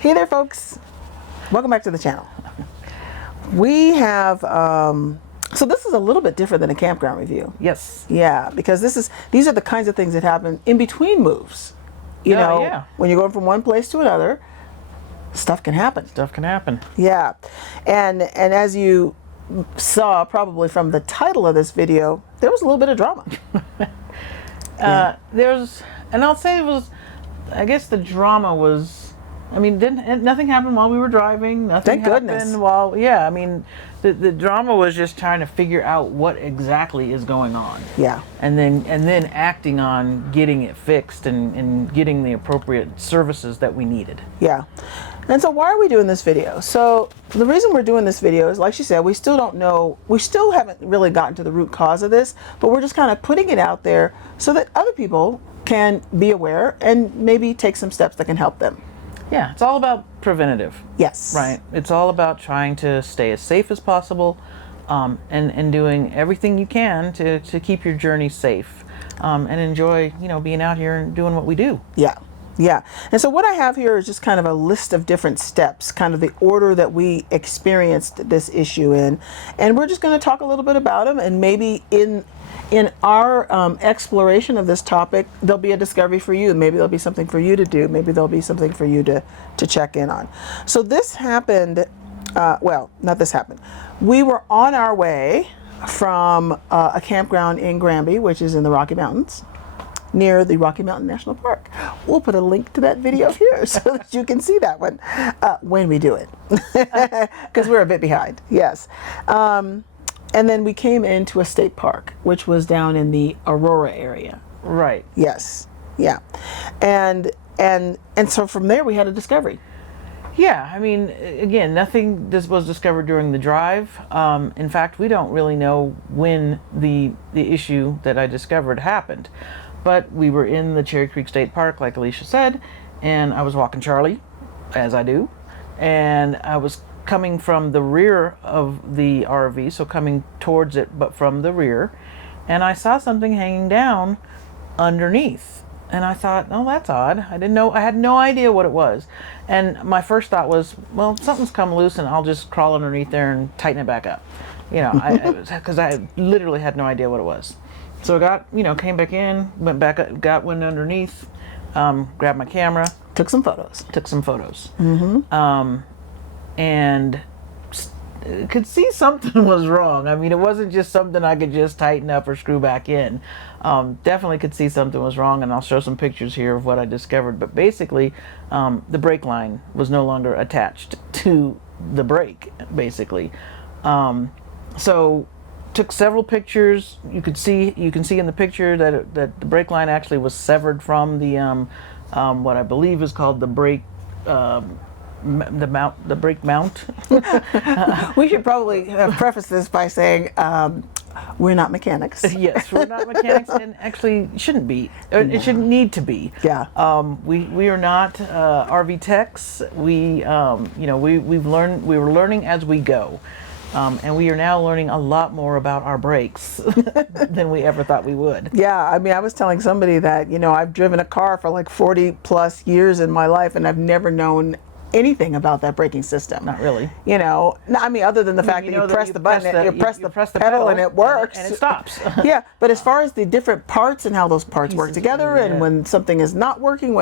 Hey there, folks. Welcome back to the channel. We have, so this is a little bit different than a campground review. Yes. Yeah, because these are the kinds of things that happen in between moves. You know, when you're going from one place to another, stuff can happen. Stuff can happen. Yeah. And as you saw probably from the title of this video, there was a little bit of drama. And I'll say it was, I guess the drama was, I mean, nothing happened while we were driving. Nothing Thank goodness. happened while, yeah, I mean, the drama was just trying to figure out what exactly is going on. Yeah. And then acting on getting it fixed and getting the appropriate services that we needed. Yeah. And so why are we doing this video? So the reason we're doing this video is, like she said, we still don't know, we still haven't really gotten to the root cause of this, but we're just kind of putting it out there so that other people can be aware and maybe take some steps that can help them. Yeah, it's all about preventative. Yes. Right. It's all about trying to stay as safe as possible, and doing everything you can to keep your journey safe, and enjoy, being out here and doing what we do. Yeah. Yeah. And so what I have here is just kind of a list of different steps, kind of the order that we experienced this issue in. And we're just going to talk a little bit about them, and maybe in our exploration of this topic, there'll be a discovery for you. Maybe there'll be something for you to do. Maybe there'll be something for you to check in on. So this happened, well, not this happened. We were on our way from a campground in Granby, which is in the Rocky Mountains, near the Rocky Mountain National Park. We'll put a link to that video here so that you can see that one when we do it, because we're a bit behind. Yes. And then we came into a state park, which was down in the Aurora area. Right. Yes. Yeah. And so from there we had a discovery. Yeah, I mean, again, nothing was discovered during the drive. In fact, we don't really know when the issue that I discovered happened. But we were in the Cherry Creek State Park, like Alicia said, and I was walking Charlie, as I do, and I was coming from the rear of the RV, so coming towards it, but from the rear, and I saw something hanging down underneath, and I thought, oh, that's odd. I didn't know, I had no idea what it was, and my first thought was, well, something's come loose, and I'll just crawl underneath there and tighten it back up, because I literally had no idea what it was. So I got, came back in, went back up, got one underneath, grabbed my camera, took some photos. Mm-hmm. And could see something was wrong. I mean, it wasn't just something I could just tighten up or screw back in. Definitely could see something was wrong, and I'll show some pictures here of what I discovered. But basically, the brake line was no longer attached to the brake, basically. So took several pictures. You can see in the picture that the brake line actually was severed from the what I believe is called the brake. The brake mount. We should probably preface this by saying we're not mechanics. Yes, we're not mechanics, and actually shouldn't be. It shouldn't need to be. Yeah. We are not RV techs. We we were learning as we go. And we are now learning a lot more about our brakes than we ever thought we would. Yeah, I mean, I was telling somebody that, I've driven a car for like 40 plus years in my life, and I've never known anything about that braking system. Not really. I mean, other than the fact that you press the button, you press the pedal and it works. And it stops. Yeah, but as far as the different parts and how those parts work together, and when something is not working,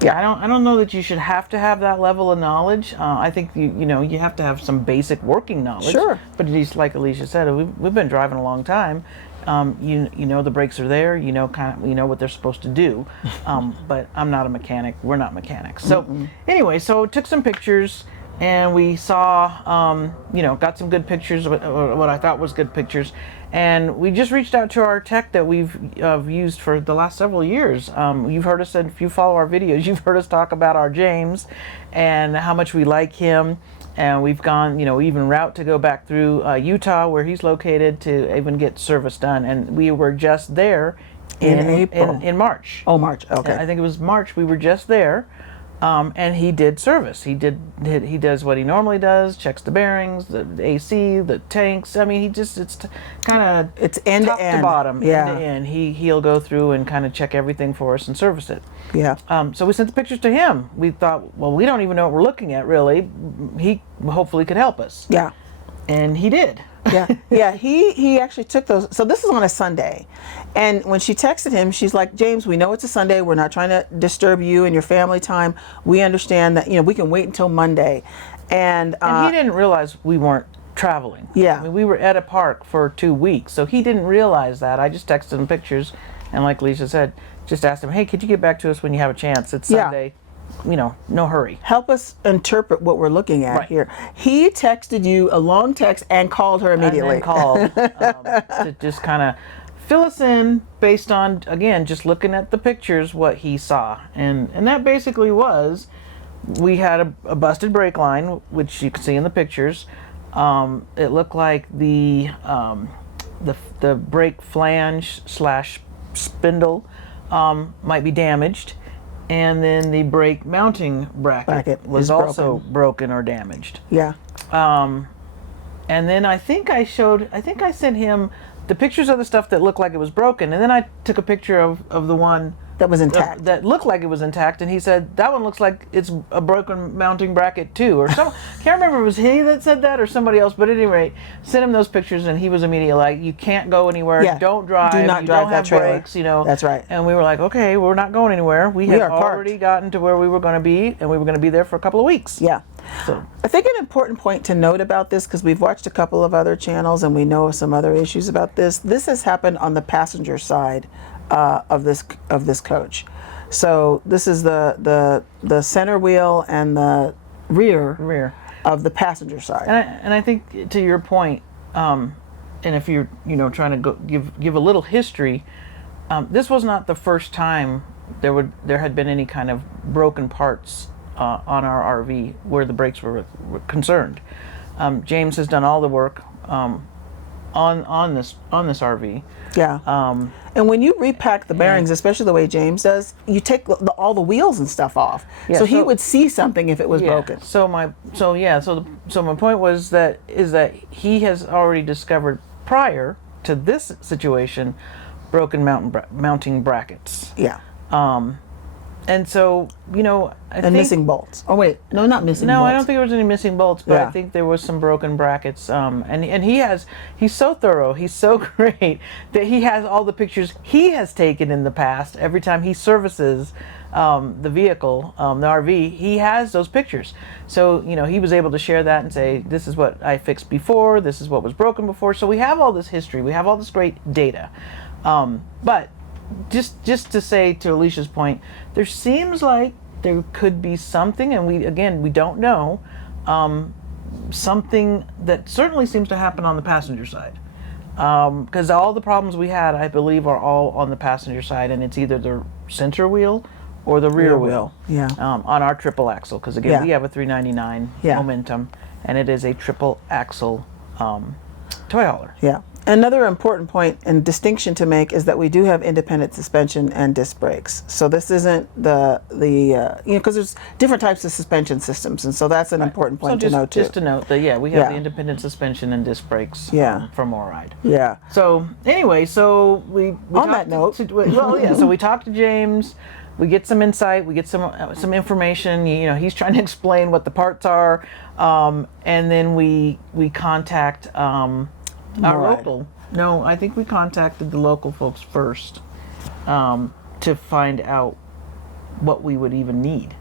yeah, I don't know that you should have to have that level of knowledge. I think you have to have some basic working knowledge. Sure. But at least, like Alicia said, we've been driving a long time. The brakes are there. What they're supposed to do. But I'm not a mechanic. We're not mechanics. So anyway, so took some pictures, and we saw got some good pictures, what I thought was good pictures. And we just reached out to our tech that we've used for the last several years. You've heard us, if you follow our videos, you've heard us talk about our James and how much we like him. And we've gone, even route to go back through Utah, where he's located, to even get service done. And we were just there in March. Oh, March. Okay. I think it was March. We were just there. And he did service. He does what he normally does, checks the bearings, the AC, the tanks. I mean, it's kind of It's end top to end. to bottom, Yeah. end to end. He'll go through and kind of check everything for us and service it. Yeah. So we sent the pictures to him. We thought, well, we don't even know what we're looking at really. He hopefully could help us. Yeah. And he did. Yeah, yeah. He actually took those. So this is on a Sunday, and when she texted him, she's like, "James, we know it's a Sunday. We're not trying to disturb you and your family time. We understand that we can wait until Monday." And he didn't realize we weren't traveling. Yeah. I mean, we were at a park for 2 weeks, so he didn't realize that. I just texted him pictures, and like Alicia said, just asked him, "Hey, could you get back to us when you have a chance? It's Yeah. Sunday. No hurry." help us interpret what we're looking at Right. here. He texted you a long text and called her immediately. And then called to just kind of fill us in based on, again, just looking at the pictures, what he saw. And that basically was, we had a busted brake line, which you can see in the pictures. It looked like the brake flange / spindle might be damaged. And then the brake mounting bracket was is also broken or damaged. Yeah. And then I think I sent him the pictures of the stuff that looked like it was broken, and then I took a picture of the one That was intact. that looked like it was intact, and he said that one looks like it's a broken mounting bracket too, or some can't remember if it was he that said that or somebody else, but at any rate, sent him those pictures, and he was immediately like, "You can't go anywhere. Yeah. Don't drive. Do not you drive don't that have trailer." brakes." That's right. And we were like, "Okay, we're not going anywhere. We had are parked. already gotten to where we were going to be, and we were going to be there for a couple of weeks." Yeah. So I think an important point to note about this, because we've watched a couple of other channels and we know some other issues about this. This has happened on the passenger side of this coach. So this is the center wheel and the rear of the passenger side. And I think to your point, and if you're trying to go give a little history, this was not the first time there had been any kind of broken parts on our RV where the brakes were concerned. James has done all the work on this RV. Yeah. And when you repack the bearings, especially the way James does, you take all the wheels and stuff off. Yeah, so he so- would see something if it was broken. So my point was that he has already discovered prior to this situation broken mounting brackets. Yeah. And so, I think Missing bolts. Oh wait, no, not missing bolts. No, I don't think there was any missing bolts, but Yeah. I think there was some broken brackets. And he's so thorough, he's so great that he has all the pictures he has taken in the past. Every time he services the vehicle, the RV, he has those pictures. So, he was able to share that and say, this is what I fixed before, this is what was broken before. So we have all this history, we have all this great data. But just to say, to Alicia's point, there seems like there could be something, and we don't know, something that certainly seems to happen on the passenger side, because all the problems we had, I believe, are all on the passenger side, and it's either the center wheel or the rear wheel. Yeah. On our triple axle, because again, Yeah. we have a 399 Yeah. Momentum, and it is a triple axle toy hauler. Yeah. Another important point and distinction to make is that we do have independent suspension and disc brakes. So this isn't because there's different types of suspension systems, and so that's an important point to note too. Just to note that we have Yeah. the independent suspension and disc brakes Yeah. from MORRIDE. Yeah. So anyway, so we On that note. so we talked to James. We get some insight. We get some information. He's trying to explain what the parts are, and then we contact our MORRIDE. local. No, I think we contacted the local folks first to find out what we would even need.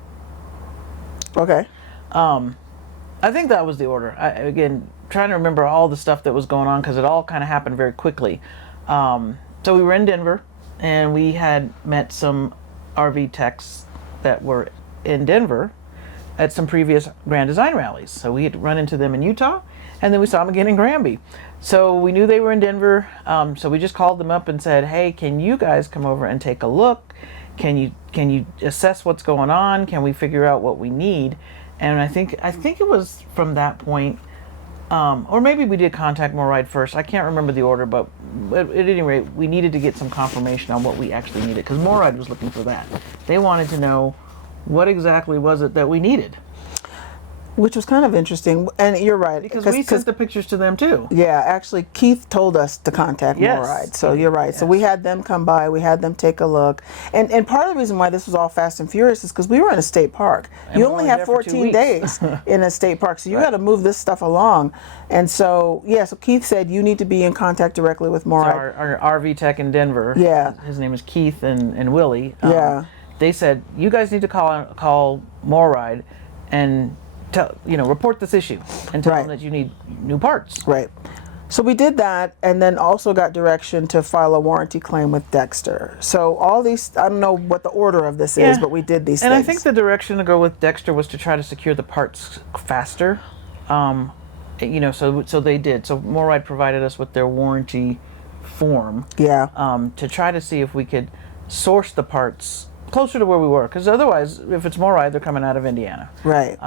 Okay. I think that was the order. Again, trying to remember all the stuff that was going on because it all kind of happened very quickly. So we were in Denver, and we had met some RV techs that were in Denver at some previous Grand Design rallies. So we had run into them in Utah, and then we saw them again in Granby. So we knew they were in Denver. So we just called them up and said, "Hey, can you guys come over and take a look? Can you assess what's going on? Can we figure out what we need?" And I think it was from that point, or maybe we did contact MORRIDE first. I can't remember the order, but at any rate, we needed to get some confirmation on what we actually needed, because MORRIDE was looking for that. They wanted to know what exactly was it that we needed. Which was kind of interesting, and you're right. Because we sent the pictures to them too. Yeah, actually, Keith told us to contact Yes, MoRide, so you're right. yes. So we had them come by, we had them take a look, and part of the reason why this was all fast and furious is because we were in a state park. And You we're only only have there for 2 14 weeks. days in a state park, so you Right. got to move this stuff along. And so, yeah, so Keith said you need to be in contact directly with So MoRide. our RV tech in Denver, Yeah. his name is Keith and Willie. Yeah. They said you guys need to call MoRide and report this issue and tell Right. them that you need new parts. Right. So we did that, and then also got direction to file a warranty claim with Dexter. So all these, I don't know what the order of this is, Yeah. but we did these And things. I think the direction to go with Dexter was to try to secure the parts faster. So they did. So MoRide provided us with their warranty form Yeah. to try to see if we could source the parts closer to where we were. Because otherwise, if it's MoRide, they're coming out of Indiana. Right.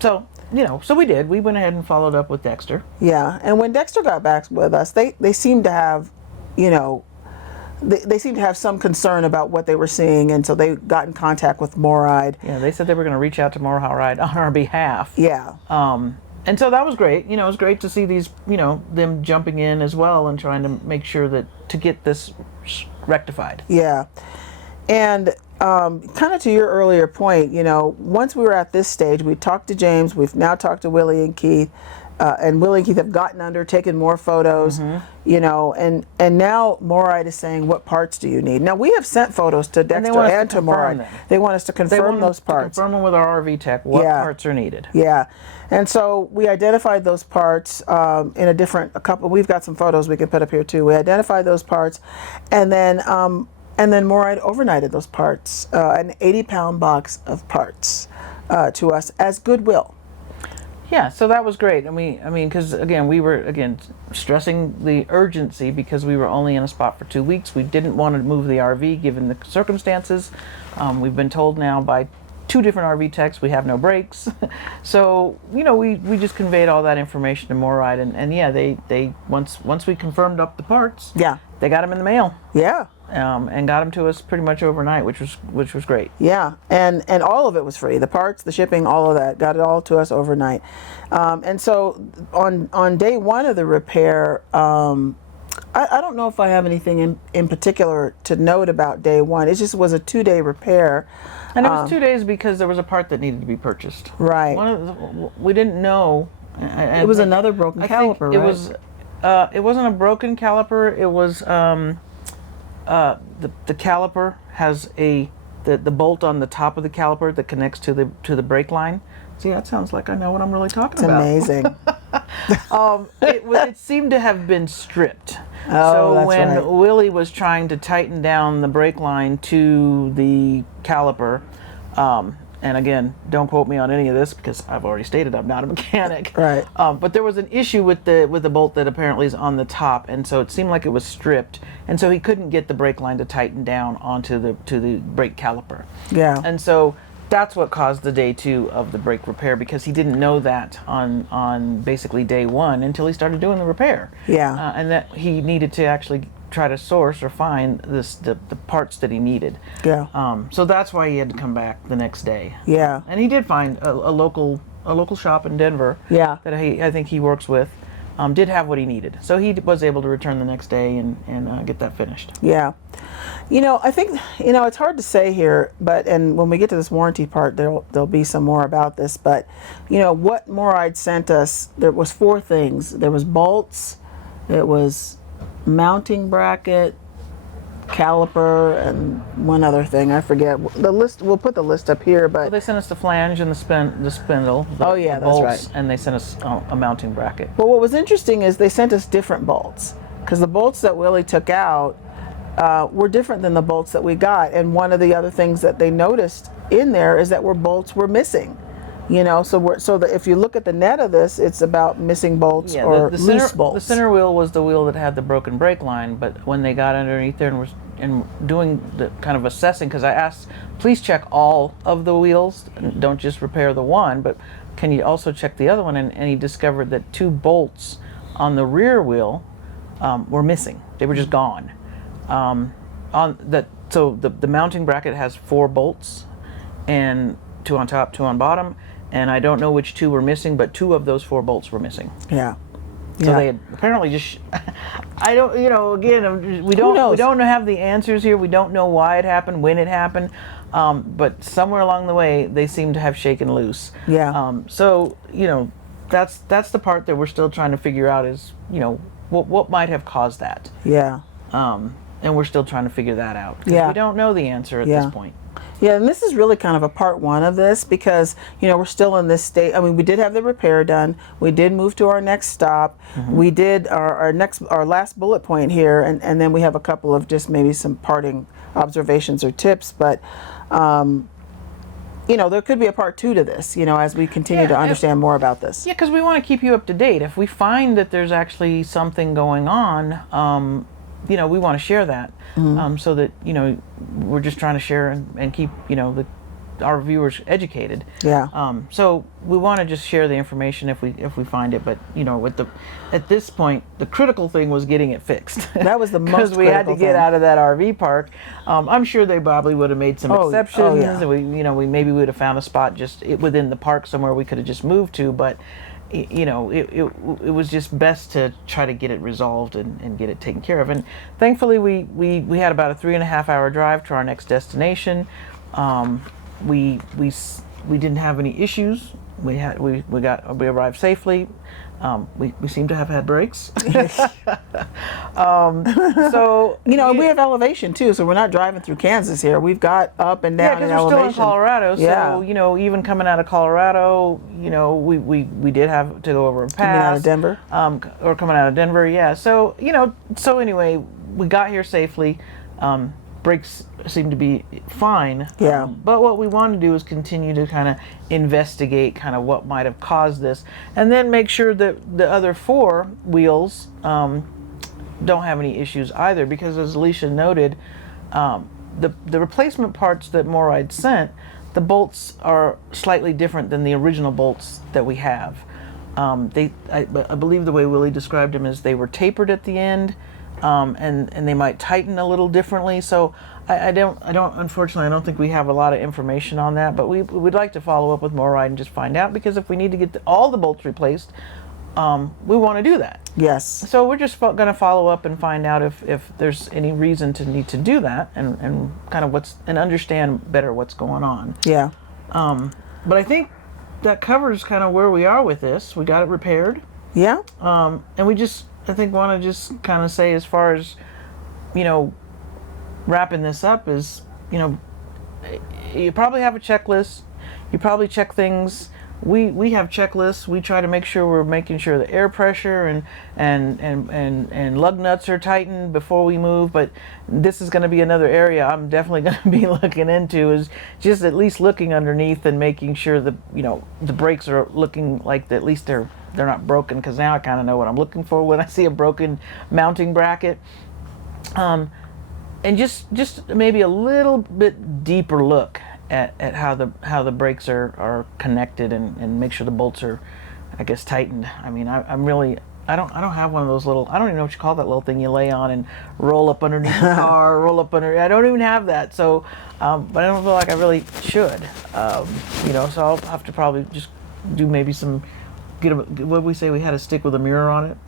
So we did. We went ahead and followed up with Dexter. Yeah, and when Dexter got back with us, they seemed to have, they seemed to have some concern about what they were seeing, and so they got in contact with MoRide. Yeah, they said they were going to reach out to MoRide on our behalf. Yeah, And so that was great. It was great to see these, them jumping in as well and trying to make sure to get this rectified. yeah, and kind of to your earlier point, once we were at this stage, we talked to James. We've now talked to Willie and Keith. And Willie and Keith have gotten under, taken more photos, and now MoRide is saying, what parts do you need? Now, we have sent photos to Dexter want us to and to confirm MoRide. them. They want us to They confirm wanted those to parts. confirm them with our RV tech what Yeah. parts are needed. Yeah, and so we identified those parts in a couple. We've got some photos we can put up here too. We identified those parts, and then MoRide overnighted those parts, an 80-pound box of parts to us as goodwill. Yeah, so that was great. Because again, we were stressing the urgency because we were only in a spot for 2 weeks. We didn't want to move the RV given the circumstances. We've been told now by 2 different RV techs we have no brakes. So we just conveyed all that information to MoRide, and yeah, they once we confirmed up the parts, Yeah, they got them in the mail. yeah. And got them to us pretty much overnight, which was great. Yeah, and all of it was free. The parts, the shipping, all of that, got it all to us overnight. And so on day one of the repair, I don't know if I have anything in particular to note about day one. It just was a 2-day repair. And it was 2 days because there was a part that needed to be purchased. Right. We didn't know. It was another broken caliper, it right? was. It wasn't a broken caliper. It was the caliper has the bolt on the top of the caliper that connects to the brake line. See, that sounds like I know what I'm really talking It's about. amazing. It seemed to have been stripped. Oh, So that's when right. Willie was trying to tighten down the brake line to the caliper, and again, don't quote me on any of this because I've already stated I'm not a mechanic. Right. But there was an issue with the bolt that apparently is on the top, and so it seemed like it was stripped, and so he couldn't get the brake line to tighten down onto the brake caliper. Yeah. And so that's what caused the day 2 of the brake repair, because he didn't know that on basically day 1 until he started doing the repair. Yeah. And that he needed to actually try to source or find the parts that he needed. Yeah. So that's why he had to come back the next day. Yeah. And he did find a local shop in Denver. Yeah. That I think he works with. Did have what he needed, so he was able to return the next day and get that finished. Yeah. I think, it's hard to say here, and when we get to this warranty part, there'll be some more about this, but, what MoRide sent us, there was 4 things. There was bolts, it was mounting bracket, caliper, and one other thing, I forget. The list, we'll put the list up here, Well, but, they sent us the flange and the spindle. Oh, yeah, the that's bolts, right. And they sent us a mounting bracket. but what was interesting is they sent us different bolts, because the bolts that Willie took out were different than the bolts that we got. And one of the other things that they noticed in there is that bolts were missing. So that if you look at the net of this, it's about missing bolts or the loose bolts. The center wheel was the wheel that had the broken brake line, but when they got underneath there and doing the kind of assessing, because I asked, please check all of the wheels, don't just repair the one, but can you also check the other one? And he discovered that 2 bolts on the rear wheel were missing. They were just gone. So the mounting bracket has 4 bolts, and two on top, two on bottom, and I don't know which two were missing, but two of those 4 bolts were missing. Yeah. So they had apparently just, I don't, again, we don't have the answers here. We don't know why it happened, when it happened, but somewhere along the way they seem to have shaken loose. Yeah. So that's the part that we're still trying to figure out is what might have caused that. Yeah. And we're still trying to figure that out. Yeah. We don't know the answer at this point. Yeah, and this is really kind of a part 1 of this because, we're still in this state. I mean, we did have the repair done. We did move to our next stop. Mm-hmm. We did our last bullet point here, and then we have a couple of just maybe some parting observations or tips. But, there could be a part 2 to this, as we continue to understand more about this. Yeah, because we want to keep you up to date. If we find that there's actually something going on, we want to share that, so that we're just trying to share and keep our viewers educated. Yeah. So we want to just share the information if we find it, but at this point the critical thing was getting it fixed. That was the most because we had to get out of that RV park. I'm sure they probably would have made some exceptions. Oh, yeah. And we maybe would have found a spot just within the park somewhere we could have just moved to, but. It was just best to try to get it resolved and get it taken care of. And thankfully, we had about a 3.5 hour drive to our next destination. We didn't have any issues. We arrived safely. We seem to have had breaks. So we have elevation too, so we're not driving through Kansas here. We've got up and down in elevation. Yeah, because we're still in Colorado. Yeah. So even coming out of Colorado, we did have to go over a pass. Coming out of Denver. Or coming out of Denver. Yeah. So so anyway, we got here safely. Brakes seem to be fine. Yeah. But what we want to do is continue to kind of investigate kind of what might have caused this, and then make sure that the other 4 wheels don't have any issues either. Because as Alicia noted, the replacement parts that Moride sent, the bolts are slightly different than the original bolts that we have. I believe the way Willie described them is they were tapered at the end. And they might tighten a little differently. So I don't unfortunately I don't think we have a lot of information on that, but we'd like to follow up with Moride and just find out, because if we need to get all the bolts replaced, we want to do that. Yes. So we're just going to follow up and find out if there's any reason to need to do that, and kind of understand better what's going on. Yeah. But I think that covers kind of where we are with this. We got it repaired. Yeah. And we just, I think, want to just kind of say, as far as, wrapping this up, is, you probably have a checklist. You probably check things. We have checklists. We try to make sure we're making sure the air pressure and lug nuts are tightened before we move. But this is going to be another area I'm definitely going to be looking into, is just at least looking underneath and making sure the brakes are looking like at least they're not broken, because now I kind of know what I'm looking for when I see a broken mounting bracket. And just maybe a little bit deeper look at how the brakes are connected, and make sure the bolts are, I guess, tightened. I mean, I don't have one of those little, I don't even know what you call that little thing you lay on and roll up underneath the car, roll up under. I don't even have that. So, but I don't feel like I really should. So I'll have to probably just do maybe some. What did we say? We had to stick with a mirror on it.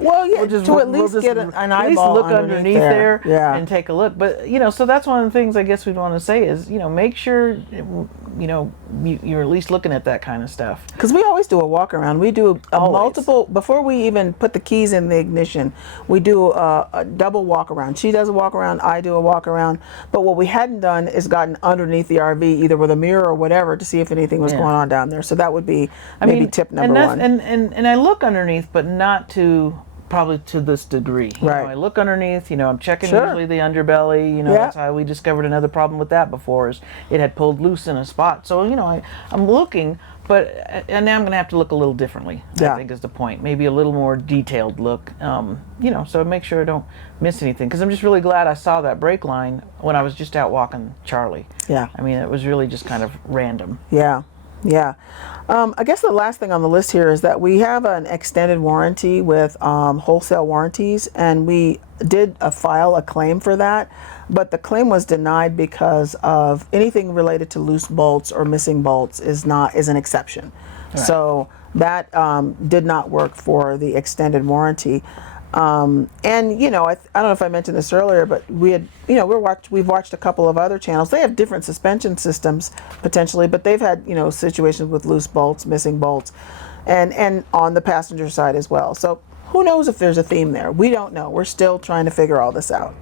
Well, yeah, to at least get an eyeball, at least look underneath there, yeah, and take a look. But so that's one of the things I guess we'd want to say is make sure you're at least looking at that kind of stuff. Because we always do a walk around. We do Always. multiple, before we even put the keys in the ignition, we do a double walk around. She does a walk around, I do a walk around. But what we hadn't done is gotten underneath the RV, either with a mirror or whatever, to see if anything was going on down there. So that would be maybe tip number one. And I look underneath, but not probably to this degree. Right. I look underneath, I'm checking Sure. usually the underbelly, that's how we discovered another problem with that before, is it had pulled loose in a spot. So, I'm looking, and now I'm going to have to look a little differently, I think is the point. Maybe a little more detailed look, so make sure I don't miss anything. Because I'm just really glad I saw that brake line when I was just out walking Charlie. Yeah. I mean, it was really just kind of random. Yeah. Yeah. I guess the last thing on the list here is that we have an extended warranty with wholesale warranties, and we did file a claim for that, but the claim was denied because of anything related to loose bolts or missing bolts is an exception. Right. So that did not work for the extended warranty. And you know, I don't know if I mentioned this earlier, but we had, you know, we've watched a couple of other channels. They have different suspension systems potentially, but they've had, you know, situations with loose bolts, missing bolts, and on the passenger side as well. So who knows if there's a theme there? We don't know. We're still trying to figure all this out.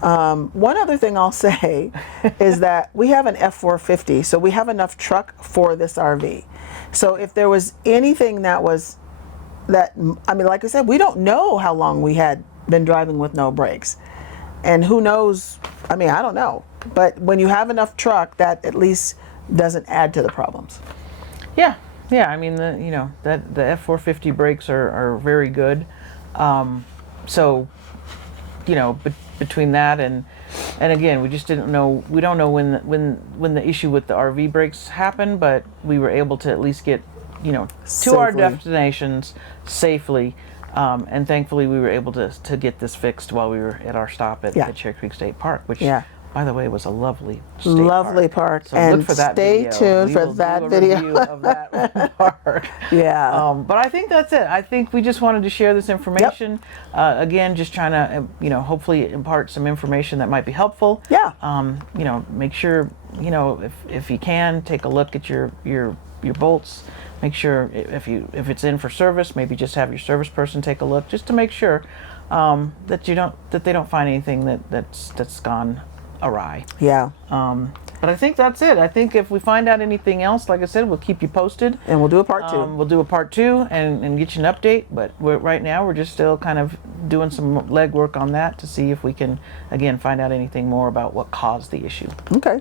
One other thing I'll say is that we have an F450, so we have enough truck for this RV. So if there was anything that, I mean, like I said, we don't know how long we had been driving with no brakes. And who knows, I mean, I don't know. But when you have enough truck, that at least doesn't add to the problems. Yeah, I mean, the F450 brakes are very good. So, you know, between that and again, we just didn't know. We don't know when the issue with the RV brakes happened, but we were able to at least get, you know, to our destinations safely, and thankfully we were able to get this fixed while we were at our stop at Cherry Creek State Park, which, by the way, was a lovely park. So and look for that stay video. tuned We for will that do a video review of that park. But I think that's it. I think we just wanted to share this information. Again, just trying to, you know, hopefully impart some information that might be helpful. You know, make sure, you know, if you can, take a look at your bolts. Make sure if it's in for service, maybe just have your service person take a look, just to make sure that they don't find anything that's gone awry. But I think that's it. I think if we find out anything else, like I said, we'll keep you posted, and we'll do a part 2. We'll do a part 2 and get you an update. But right now we're just still kind of doing some legwork on that to see if we can again find out anything more about what caused the issue. Okay.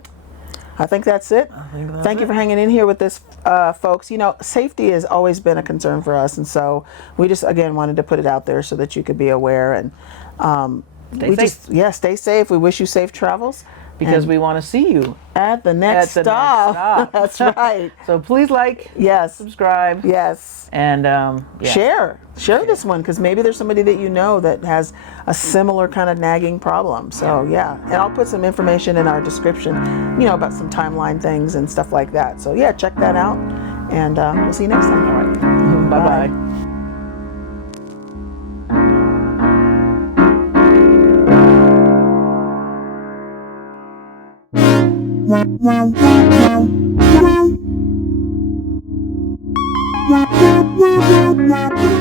I think that's it. Thank you for hanging in here with this, folks. You know, safety has always been a concern for us, and so we just, again, wanted to put it out there so that you could be aware. And stay safe. We wish you safe travels. Because we want to see you at the next stop. That's right. So please like, subscribe, and share this one, because maybe there's somebody that you know that has a similar kind of nagging problem. So and I'll put some information in our description, you know, about some timeline things and stuff like that. So check that out, and we'll see you next time. All right. Bye-bye. Wow.